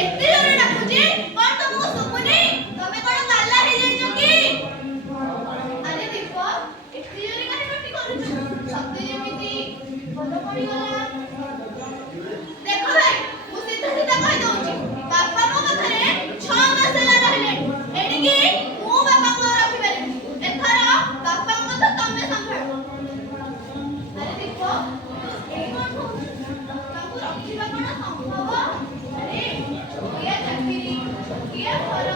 एते जोरे डाकुची कोण तुमको सुमुनी तमे कोण काला हे जाइछो की अरे देखो एते जोरे काहे पाटी करूछ सत्य जेमिति बोलो पड़ी गला देखो भाई मु सीधा सीधा कहि दउची बापा मो पाखरे 6 मास ला रहले एडी की मु बापा को रखि पारे एथरा बापा को तो तमे संभाळो अरे देखो ए कोन बापा को रखिबा कोन संभव अरे ये चाकरी ये घर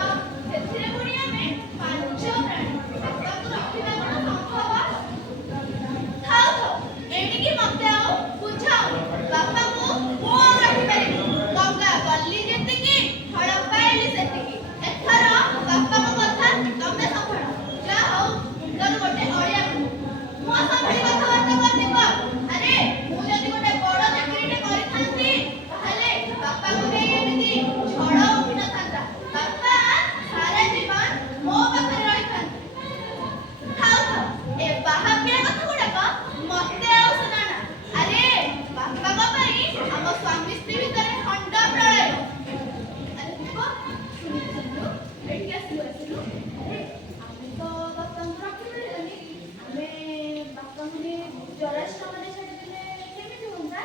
सेथिरे पुणी हमें पांच प्राणी बापा को रखिबा कोन संभव थाओ थाओ एडी की मते आओ बुझाओ बापा को मु रखि पारे गंगा गल्ली जेते की फळ पाइली सेते की एथरा बापा को कथा तमे संभाळो जा हो मुंडर गोटे अळिया मो संभाळी कथा वार्ता करनी को अरे मु जदी गोटे बड़ चाकरीटे करिथांती ताहले बापा को देई एमिति झड़ उठि न थांता बापा सारा जीवन मो पाखरे रहिथांती थाओ थाओ ए बाहापिया कथा गुडाक मते आउ सुनाना अरे बापा को पई हम स्वामी स्त्री भितरे खंड प्रलय अरे देखो सुनि सुनु एठी आसिलु अरे आमे तो बापा को रखि देलेनी आमे बापा मुने जराश्रम में छाड़ी देले केमिति होंदा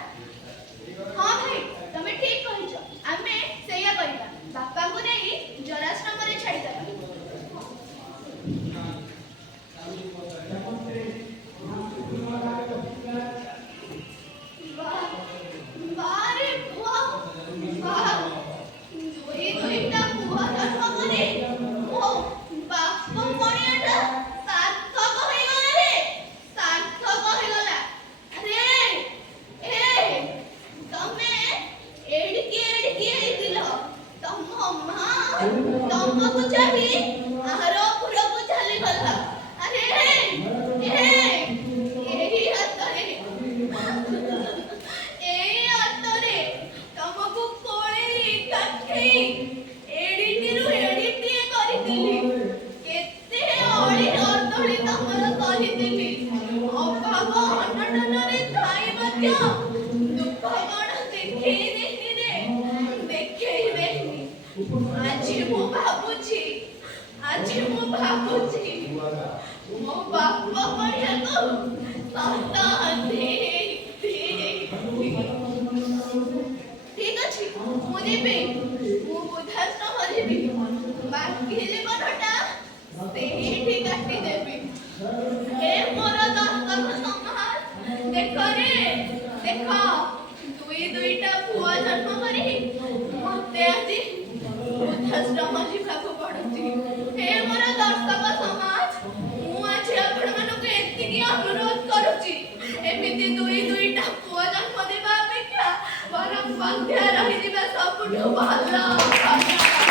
हां भाई तमे ठीक कहिছো आमे सेया करिबा बापा को नेई जराश्रम में छाड़ी देबा बारे बुआ वाह दोई दोईटा बुआ जन्म करे ओ बाप मणियाटा सार्थक होई गला रे सार्थक होई गला अरे ए तमे एडिकी दिलो तम मां तमको चाही आरो पुरो को चली गला अरे एही हतरे तमको कोळेरी काठी एडिटिरू एडिटिए करिदिली केते अळी अर्दळी तमर करिदिली अभाव अनटनरे थाई मध्य दुख गण देखै देहि रे देखै देहि आज मो भाबुची मो बाप पढ़िया को सता दे ठीक अछि मु जेबे मु बुद्धाश्रम जेबे बाकी जीवनटा सेही ठीक काटी देबे हे मोर दस्तक समाज देखो रे देखो दुईटा पुआ जन्म करी मते आजी बुद्धाश्रम जीवाको पड़ुची हे मोर दस्तक समाज मु आज आपण मानको एतिकी अनुरोध करूची एमिति दुईटा पुआ जन्म देबा अपेक्षा बरम बंध्या रही दिबा सबुठु भलो